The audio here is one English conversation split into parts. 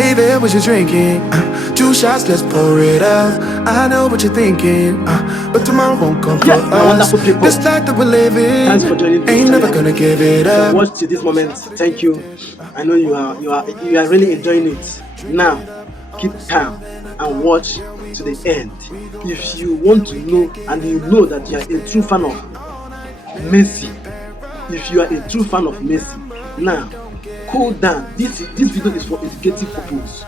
Hey there, what you drinking? 2 shots, let's pour it out. I know what you're thinking, but tomorrow won't come for us. This life that we're living, thanks for joining. Ain't never gonna give it up. Watch to this moment. Thank you. I know you are really enjoying it. Now, keep calm and watch to the end. If you want to know and you know that you are a true fan of Messi, now cool down. This video is for educative purpose.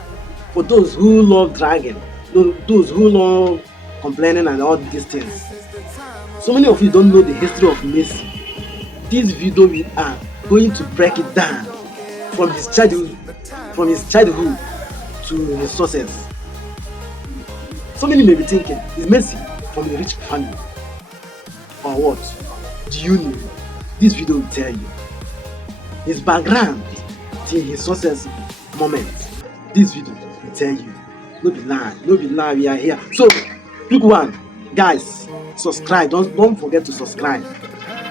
For those who love dragging, those who love complaining and all these things. So many of you don't know the history of Messi. This video we are going to break it down from his childhood to his success. So many may be thinking, is Messi from a rich family or what? Do you know? This video will tell you his background till his success moment. This video will tell you. No be lie, we are here. So pick one, guys. Subscribe. Don't forget to subscribe.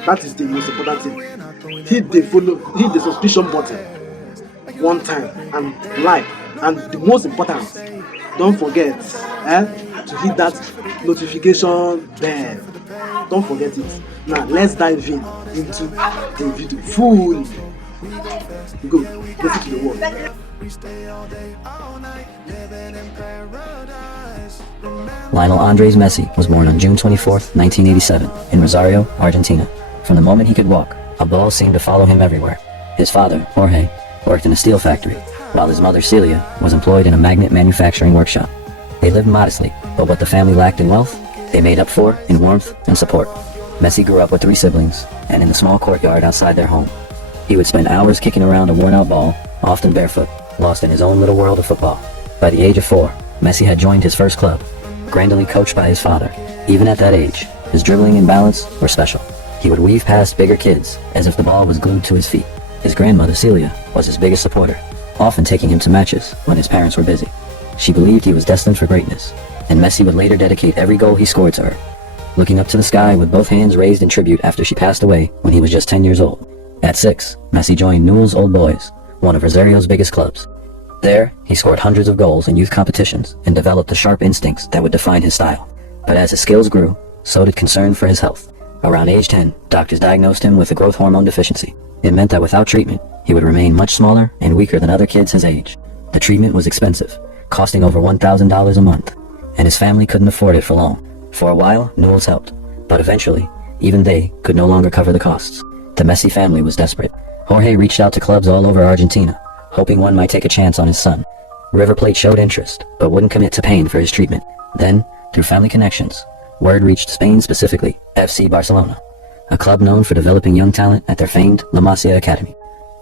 That is the most important thing. Hit the subscription button one time and like. And the most important, don't forget to hit that notification bell. Don't forget it. Now let's dive into the video full. Go listen to the word. Lionel Andres Messi was born on June 24th, 1987, in Rosario, Argentina. From the moment he could walk, a ball seemed to follow him everywhere. His father, Jorge, worked in a steel factory, while his mother, Celia, was employed in a magnet manufacturing workshop. They lived modestly, but what the family lacked in wealth, they made up for in warmth and support. Messi grew up with 3 siblings, and in the small courtyard outside their home. He would spend hours kicking around a worn-out ball, often barefoot, lost in his own little world of football. By the age of 4, Messi had joined his first club, grandly coached by his father. Even at that age, his dribbling and balance were special. He would weave past bigger kids, as if the ball was glued to his feet. His grandmother, Celia, was his biggest supporter, often taking him to matches when his parents were busy. She believed he was destined for greatness, and Messi would later dedicate every goal he scored to her, looking up to the sky with both hands raised in tribute after she passed away when he was just 10 years old. At 6, Messi joined Newell's Old Boys, one of Rosario's biggest clubs. There, he scored hundreds of goals in youth competitions and developed the sharp instincts that would define his style. But as his skills grew, so did concern for his health. Around age 10, doctors diagnosed him with a growth hormone deficiency. It meant that without treatment, he would remain much smaller and weaker than other kids his age. The treatment was expensive, costing over $1,000 a month, and his family couldn't afford it for long. For a while, Newell's helped, but eventually, even they could no longer cover the costs. The Messi family was desperate. Jorge reached out to clubs all over Argentina, hoping one might take a chance on his son. River Plate showed interest, but wouldn't commit to paying for his treatment. Then, through family connections, word reached Spain, specifically FC Barcelona, a club known for developing young talent at their famed La Masia Academy.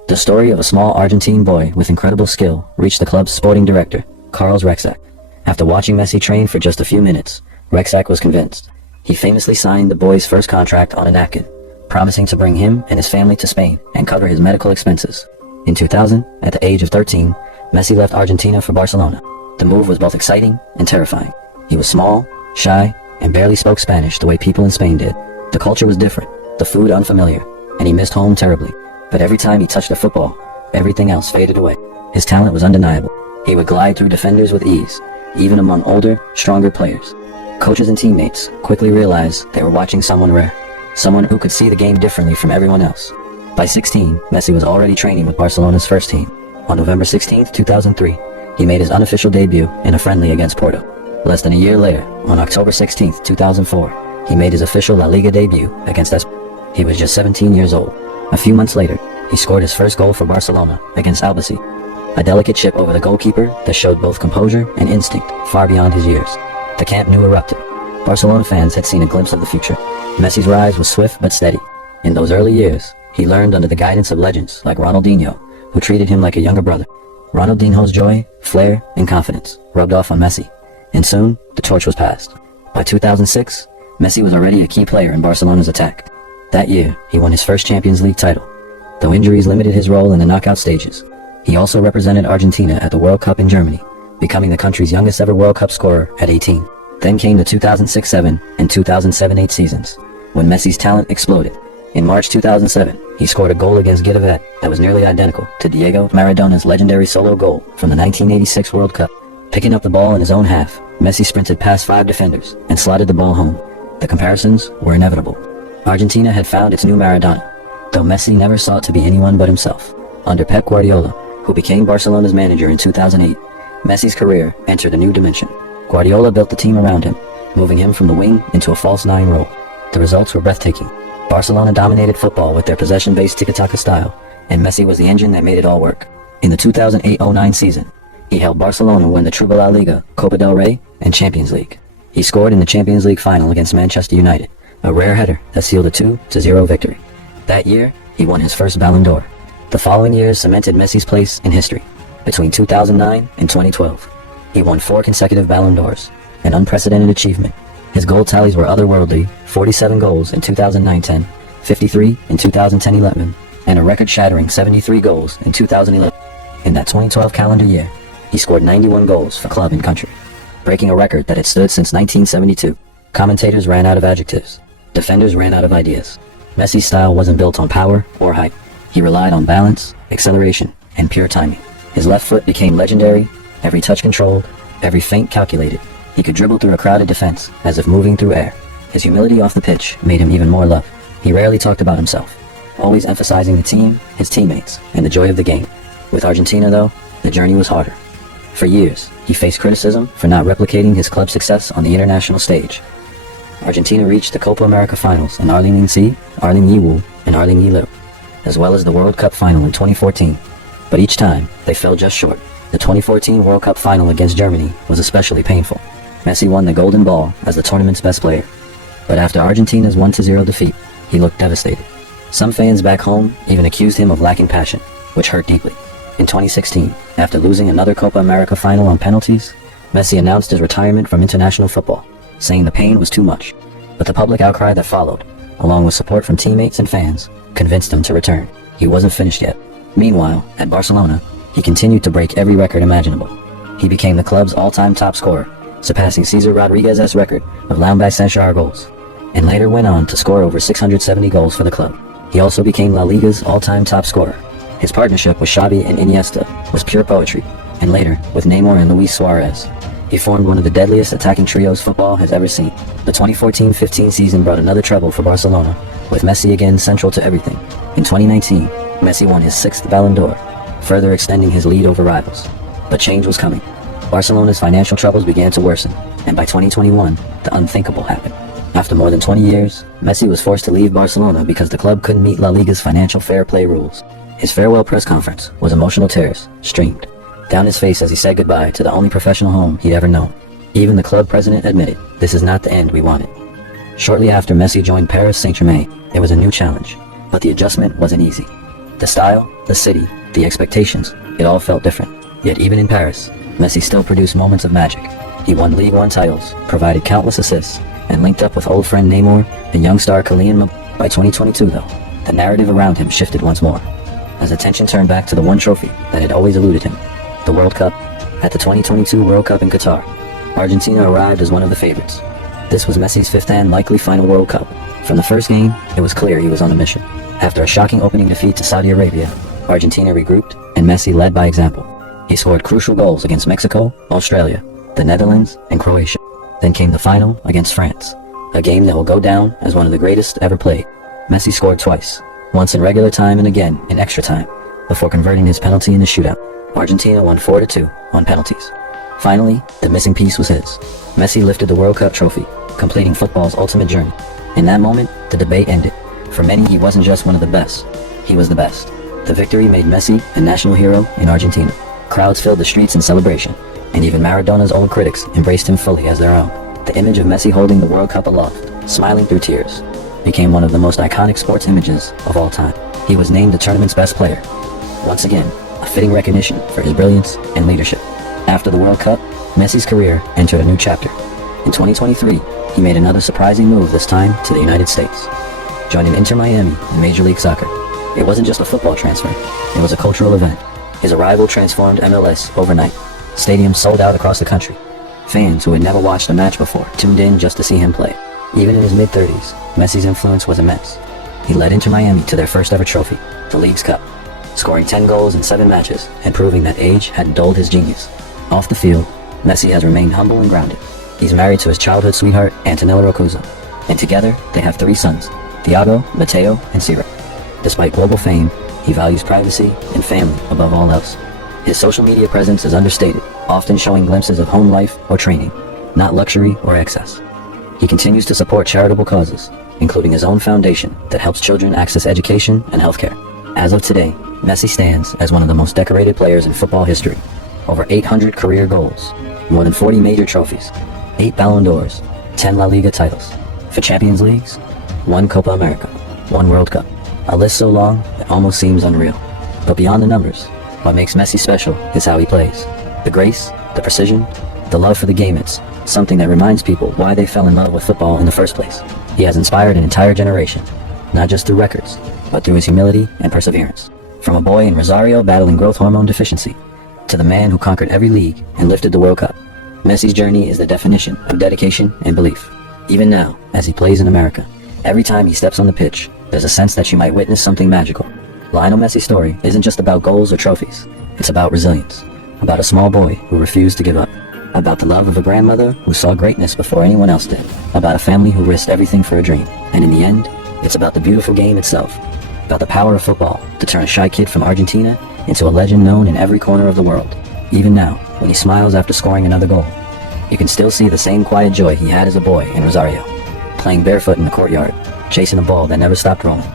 The story of a small Argentine boy with incredible skill reached the club's sporting director, Carlos Rexach. After watching Messi train for just a few minutes, Rexach was convinced. He famously signed the boy's first contract on a napkin, promising to bring him and his family to Spain and cover his medical expenses. In 2000, at the age of 13, Messi left Argentina for Barcelona. The move was both exciting and terrifying. He was small, shy, and barely spoke Spanish the way people in Spain did. The culture was different, the food unfamiliar, and he missed home terribly. But every time he touched a football, everything else faded away. His talent was undeniable. He would glide through defenders with ease, even among older, stronger players. Coaches and teammates quickly realized they were watching someone rare, someone who could see the game differently from everyone else. By 16, Messi was already training with Barcelona's first team. On November 16, 2003, he made his unofficial debut in a friendly against Porto. Less than a year later, on October 16, 2004, he made his official La Liga debut against Espanyol. He was just 17 years old. A few months later, he scored his first goal for Barcelona against Albacete, a delicate chip over the goalkeeper that showed both composure and instinct far beyond his years. The Camp Nou erupted. Barcelona fans had seen a glimpse of the future. Messi's rise was swift but steady. In those early years, he learned under the guidance of legends like Ronaldinho, who treated him like a younger brother. Ronaldinho's joy, flair, and confidence rubbed off on Messi, and soon the torch was passed. By 2006, Messi was already a key player in Barcelona's attack. That year, he won his first Champions League title. Though injuries limited his role in the knockout stages, he also represented Argentina at the World Cup in Germany, becoming the country's youngest ever World Cup scorer at 18. Then came the 2006-07 and 2007-08 seasons, when Messi's talent exploded. In March 2007, he scored a goal against Gidavet that was nearly identical to Diego Maradona's legendary solo goal from the 1986 World Cup. Picking up the ball in his own half, Messi sprinted past 5 defenders and slotted the ball home. The comparisons were inevitable. Argentina had found its new Maradona, though Messi never sought to be anyone but himself. Under Pep Guardiola, who became Barcelona's manager in 2008, Messi's career entered a new dimension. Guardiola built the team around him, moving him from the wing into a false 9 role. The results were breathtaking. Barcelona dominated football with their possession-based tiki-taka style, and Messi was the engine that made it all work. In the 2008-09 season, he helped Barcelona win the Triple La Liga, Copa del Rey, and Champions League. He scored in the Champions League final against Manchester United, a rare header that sealed a 2-0 victory. That year, he won his first Ballon d'Or. The following years cemented Messi's place in history. Between 2009 and 2012, he won 4 consecutive Ballon d'Ors, an unprecedented achievement. His goal tallies were otherworldly: 47 goals in 2009-10, 53 in 2010-11, and a record-shattering 73 goals in 2011. In that 2012 calendar year, he scored 91 goals for club and country, breaking a record that had stood since 1972. Commentators ran out of adjectives. Defenders ran out of ideas. Messi's style wasn't built on power or height. He relied on balance, acceleration, and pure timing. His left foot became legendary, every touch controlled, every feint calculated. He could dribble through a crowded defense as if moving through air. His humility off the pitch made him even more loved. He rarely talked about himself, always emphasizing the team, his teammates, and the joy of the game. With Argentina, though, the journey was harder. For years, he faced criticism for not replicating his club's success on the international stage. Argentina reached the Copa America finals in Arlington, Newell, and Arlington, as well as the World Cup final in 2014. But each time, they fell just short. The 2014 World Cup final against Germany was especially painful. Messi won the Golden Ball as the tournament's best player. But after Argentina's 1-0 defeat, he looked devastated. Some fans back home even accused him of lacking passion, which hurt deeply. In 2016, after losing another Copa America final on penalties, Messi announced his retirement from international football, saying the pain was too much. But the public outcry that followed, along with support from teammates and fans, convinced him to return. He wasn't finished yet. Meanwhile, at Barcelona, he continued to break every record imaginable. He became the club's all-time top scorer, surpassing Cesar Rodriguez's record of Lambaye-Saint-Germain goals, and later went on to score over 670 goals for the club. He also became La Liga's all-time top scorer. His partnership with Xavi and Iniesta was pure poetry, and later with Neymar and Luis Suarez, he formed one of the deadliest attacking trios football has ever seen. The 2014-15 season brought another treble for Barcelona, with Messi again central to everything. In 2019, Messi won his 6th Ballon d'Or, further extending his lead over rivals. But change was coming. Barcelona's financial troubles began to worsen, and by 2021, the unthinkable happened. After more than 20 years, Messi was forced to leave Barcelona because the club couldn't meet La Liga's financial fair play rules. His farewell press conference was emotional tears streamed down his face as he said goodbye to the only professional home he'd ever known. Even the club president admitted, "This is not the end we wanted." Shortly after Messi joined Paris Saint-Germain, it was a new challenge, but the adjustment wasn't easy. The style, the city, the expectations, it all felt different. Yet even in Paris, Messi still produced moments of magic. He won Ligue 1 titles, provided countless assists, and linked up with old friend Neymar and young star Kylian Mbappé. By 2022 though, the narrative around him shifted once more, as attention turned back to the one trophy that had always eluded him, the World Cup. At the 2022 World Cup in Qatar, Argentina arrived as one of the favorites. This was Messi's 5th and likely final World Cup. From the first game, it was clear he was on a mission. After a shocking opening defeat to Saudi Arabia, Argentina regrouped, and Messi led by example. He scored crucial goals against Mexico, Australia, the Netherlands, and Croatia. Then came the final against France, a game that will go down as one of the greatest ever played. Messi scored twice, once in regular time and again in extra time, before converting his penalty in the shootout. Argentina won 4-2 on penalties. Finally, the missing piece was his. Messi lifted the World Cup trophy, completing football's ultimate journey. In that moment, the debate ended. For many, he wasn't just one of the best, he was the best. The victory made Messi a national hero in Argentina. Crowds filled the streets in celebration, and even Maradona's old critics embraced him fully as their own. The image of Messi holding the World Cup aloft, smiling through tears, became one of the most iconic sports images of all time. He was named the tournament's best player. Once again, a fitting recognition for his brilliance and leadership. After the World Cup, Messi's career entered a new chapter. In 2023, he made another surprising move, this time to the United States, joining Inter Miami in Major League Soccer. It wasn't just a football transfer, it was a cultural event. His arrival transformed MLS overnight. Stadiums sold out across the country. Fans who had never watched a match before tuned in just to see him play. Even in his mid-30s, Messi's influence was immense. he led Inter Miami to their first ever trophy, the League's Cup, scoring 10 goals in 7 matches and proving that age hadn't dulled his genius. Off the field, Messi has remained humble and grounded. He's married to his childhood sweetheart, Antonella Roccuzzo, and together they have 3 sons, Thiago, Matteo, and Ciro. Despite global fame, he values privacy and family above all else. His social media presence is understated, often showing glimpses of home life or training, not luxury or excess. He continues to support charitable causes, including his own foundation that helps children access education and healthcare. As of today, Messi stands as one of the most decorated players in football history. Over 800 career goals, more than 40 major trophies, 8 Ballon d'Ors, 10 La Liga titles, for Champions Leagues, 1 Copa America, 1 World Cup. A list so long, it almost seems unreal. But beyond the numbers, what makes Messi special is how he plays. The grace, the precision, the love for the game. It's something that reminds people why they fell in love with football in the first place. He has inspired an entire generation, not just through records, but through his humility and perseverance. From a boy in Rosario battling growth hormone deficiency, to the man who conquered every league and lifted the World Cup, Messi's journey is the definition of dedication and belief. Even now, as he plays in America, every time he steps on the pitch, there's a sense that you might witness something magical. Lionel Messi's story isn't just about goals or trophies. It's about resilience, about a small boy who refused to give up, about the love of a grandmother who saw greatness before anyone else did, about a family who risked everything for a dream. And in the end, it's about the beautiful game itself, about the power of football to turn a shy kid from Argentina into a legend known in every corner of the world. Even now, when he smiles after scoring another goal, you can still see the same quiet joy he had as a boy in Rosario, playing barefoot in the courtyard, chasing a ball that never stopped rolling.